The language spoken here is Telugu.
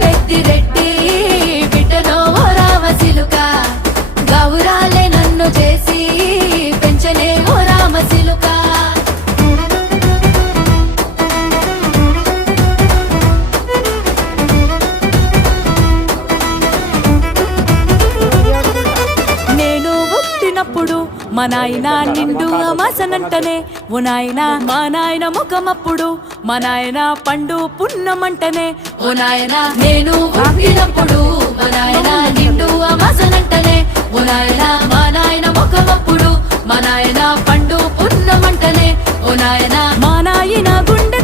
పెద్దిరెడ్డి బిడ్డలో ఓ రామసిలుక గౌరాలే నన్ను చేసి పెంచలే ఓ రామసిలుక నేను పుట్టినప్పుడు మా నాయన నిండు అమాసనంటనే ఓ నాయన మా నాయన ముఖమప్పుడు మా నాయన పండు పున్నమంటనే ఓ నాయన నేను పుట్టినప్పుడు మా నాయన నిండు అమాసనంటనే ఓ నాయన మా నాయన ముఖమప్పుడు మా నాయన పండు పున్నమంటనే ఓ నాయన మా నాయన గుండె